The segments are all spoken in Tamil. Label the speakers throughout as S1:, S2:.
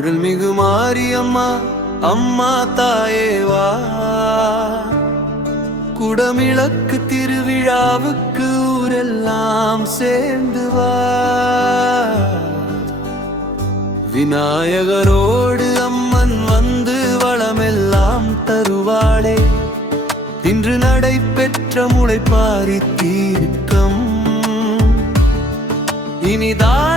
S1: அருள்மிகு மாரியம்மா அம்மா தாயேவா குடமிழக்கு திருவிழாவுக்கு ஊரெல்லாம் சேர்ந்து வா விநாயகரோடு அம்மன் வந்து வளமெல்லாம் தருவாளே இன்று நடைபெற்ற முளைப்பாரி தீர்க்கம் இனிதாய்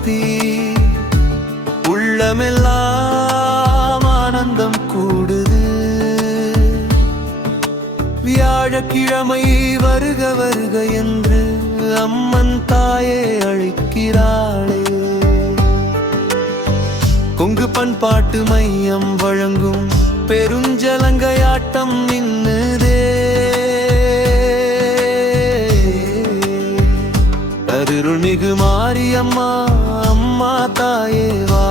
S1: அம்மன் சக்தி உள்ளமெல்லாம் ஆனந்தம் கூடுது. வியாழக்கிழமை வருக வருக என்று அம்மன் தாயே அழைக்கிறாளே. கொங்கு பண்பாட்டு மையம் வழங்கும் பெருஞ்சலங்கையாட்டம் நின்னுதே அருள்மிகு மாரியம்மா அம்மா தாயே வா.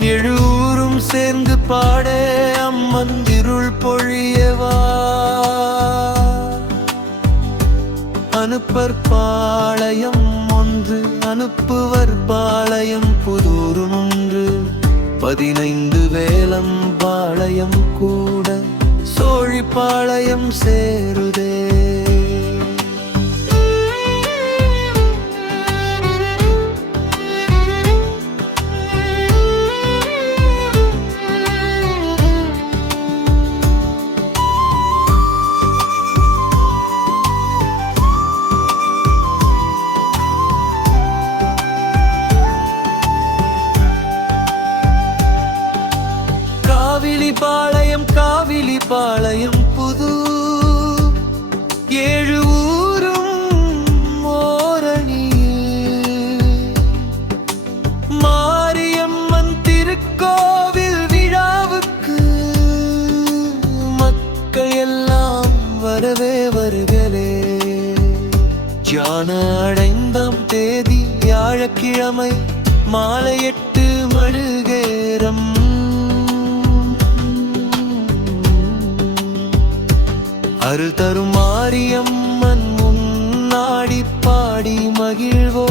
S1: எழுவூரும் சேர்ந்து பாட அம்மன் இருள் பொழியவா அனுப்பர் பாளையம் ஒன்று அனுப்புவர் பாளையம் புதூரும் ஒன்று. பதினைந்து வேலம் பாளையம் கூட சோழிப்பாளையம் சேருதே. காவிலி பாளையம் காவிலி பாளையம் புது ஏழு ஊரும் ஓரணி மாரியம்மன் திருக்கோவில் விழாவுக்கு மக்கள் எல்லாம் வரவே வருகளே ஜான அடைந்தாம் தேதி வியாழக்கிழமை மாலை எட்டு அருள் தரும் மாரியம்மன் முன்னாடி பாடி மகிழ்வோ